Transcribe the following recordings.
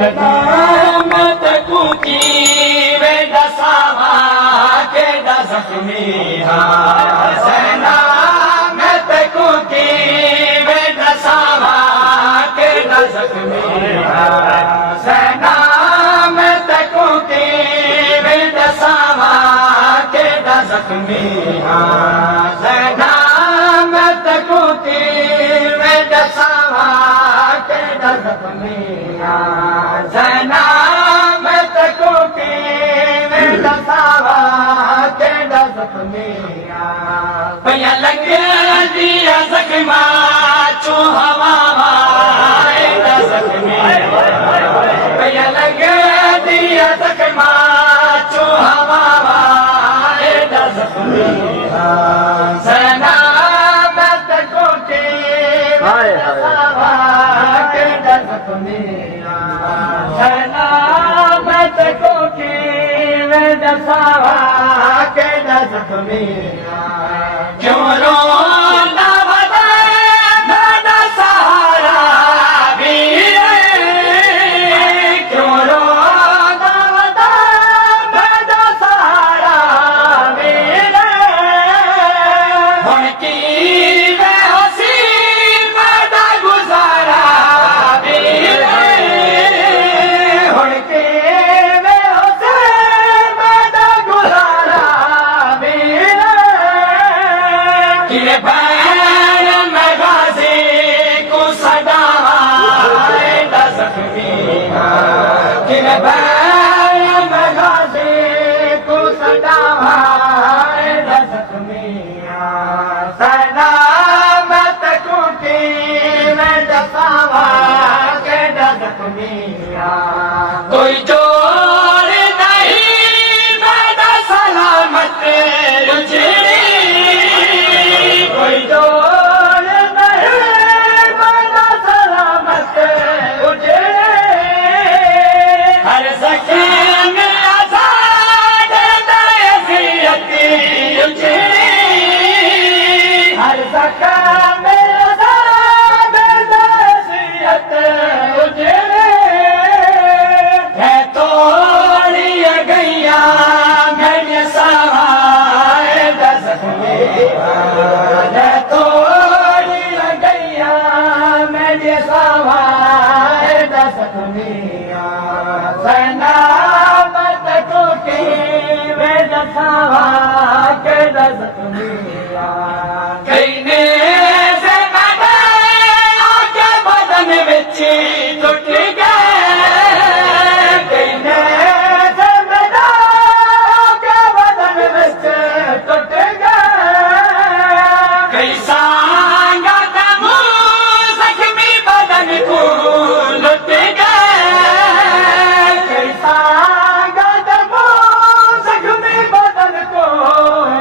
मत कुकी वेदा सावा केदा जख्मी सेना मत कुकी वेदा सावा केदा जख्मी सेना मत कुकी वेदा सावा केदा जख्मी सेना मत कुकी वेदा सावा केदा जख्मी सेना मत कुकी वेदा सावा केदा जख्मी भैया लगे दिया जख्मा चो हवा एदा जख्मी भैया लगे दिया जख्मा चो हवा एदा जख्मी सेना मत कुकी वेदा सावा केदा जख्मी सेना मत कुकी वेदा सावा केदा जख्मी क्यों रोंदा वदा मेरा सहारा वीर क्यों रोंदा वदा मेरा सहारा वीर हुण की वे हसी मेरा गुजारा वीर हुण की वे हसी मेरा गुजारा वीर कि बैर में गाजी को सदावा एदा जख्मी कि बैर में गाजी को सदावा एदा जख्मी सेना मत कुकी वेदा सावा केदा जख्मी कोई जोर नहीं मेरा सलामत उजड़ी कोई जोर नहीं मेरा सलामत उजड़े हर सकीन आजाद दयज़ियती उजड़ी हर सकीन आजाद दयज़ियत उजड़े है तोड़ी गैया मेरे सहाय जख्मी है तोड़ी गैया मेरे सहाय जख्मी सेना मत कुकी वेदा सावा केदा जख्मी कहने से मैंने आके बदन विच टुट गए कहने से मैंने आके बदन विच टुट गए कई सांगा तमू जख्मी बदन को लुट गए कई सांगा तमू जख्मी बदन को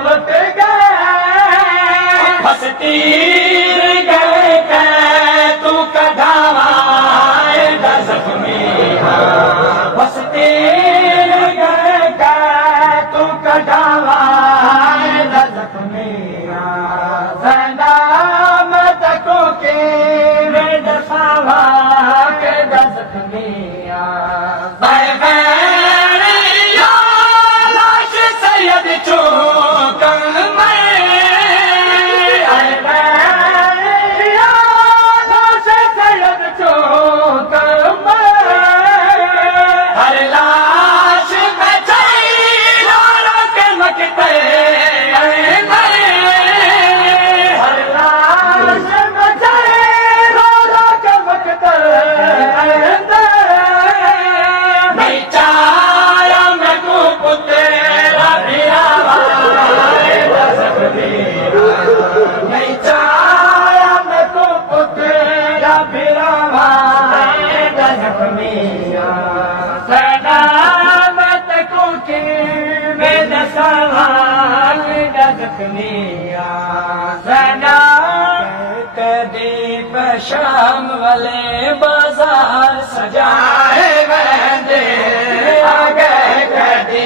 लुट गए बस तीर गए के तू कढ़ावा एदा जख्मी बस तीर गए के तू कढ़ावा एदा जख्मी सेना मत कुकी वेदा सावा केदा जख्मी लाश सैयद चौकन में लाश सैयद चौकन में हर लाश में चैलो के मकते हर लाश में चैलो के मकते नहीं चाया मैं को पुतेरा भिरावा एदा जख्मी नहीं चाया मैं को पुतेरा भिरावा एदा जख्मी सेना मत कुकी वेदा सावा केदा जख्मी सेना कदी शाम वाले बाजार सजाए वेंदे आगे कदी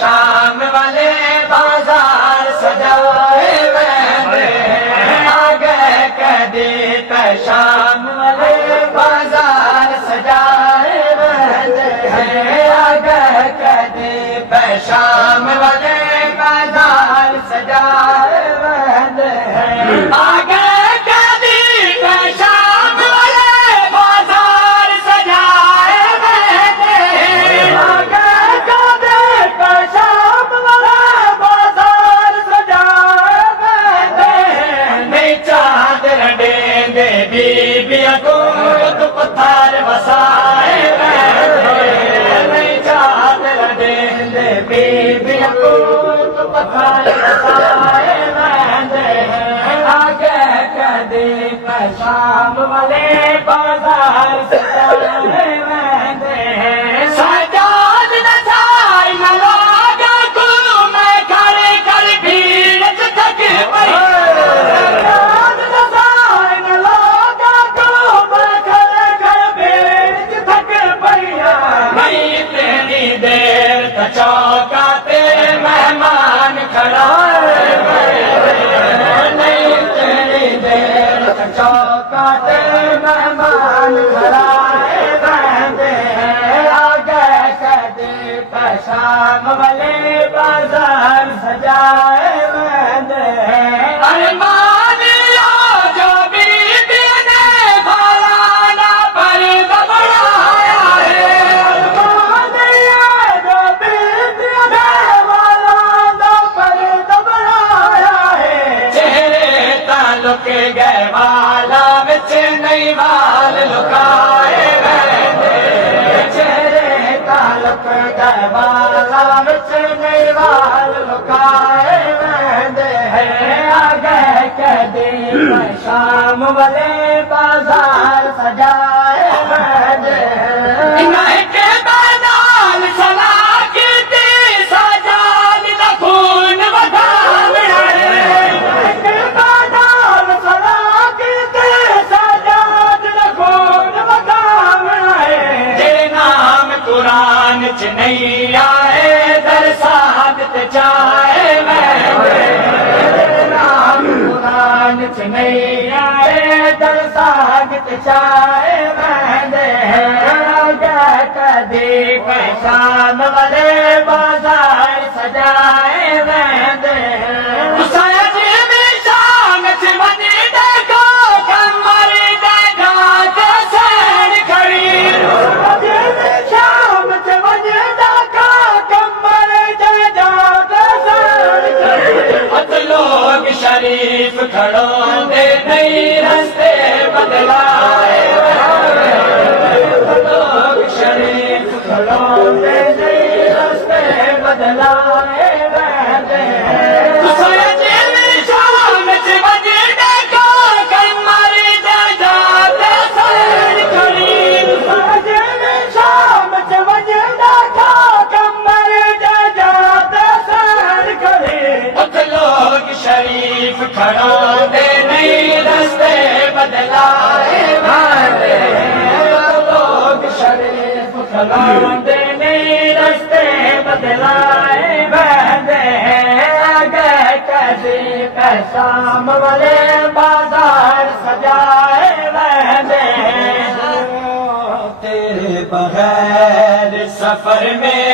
शाम वाले बाजार सजाए वेंदे आगे कदी शाम वाले बाजार सजाए शाम वाले बाजार सजाए वैंदे अरमान लो जो बीबी ने फलाना पर घबराया है अरमान लो जो बीबी ने फलाना पर घबराया है चेहरे ताल्लुक गए वाला बिच नहीं वाल लुकाए वैंदे चेहरे ताल्लुक गए वाला बिच नहीं वाल लुकाए वैंदे है आगे कदी शाम वाले बाजार सजाए वैंदे इन्हें के बादाल सला की ती सजान दा खून वधावड़ा है के बादाल सला की ती सजान दा खून वधावड़ा है जे नाम कुरान च नहीं आए दर सादत चाहे नाम कुरान च नहीं आए दर सादत चाहे वैंदे कदी शाम वाले बाजार सजाए वैंदे सज में शाम च वञी देखो कमर दा घाट सैन खड़ी सज में शाम च वञी देखो कमर दा घाट सैन खड़ी हथ लोग शरीफ खड़ो दे नहीं रस्ते बदलाए लोग शरीफ खड़ो दे नहीं रस्ते बदलाए वैंदे सज में शाम च वञी देखो कमर दा घाट सैन खड़ी सज में शाम च वञी देखो कमर दा घाट सैन खड़ी हथ लोग शरीफ खड़ो दे नहीं रस्ते बदलाए वैंदे लोग शरीफ खड़ो दे नहीं रस्ते बदलाए वैंदे आगे कदी शाम वाले बाजार सजाए वैंदे तेरे बगैर सफर में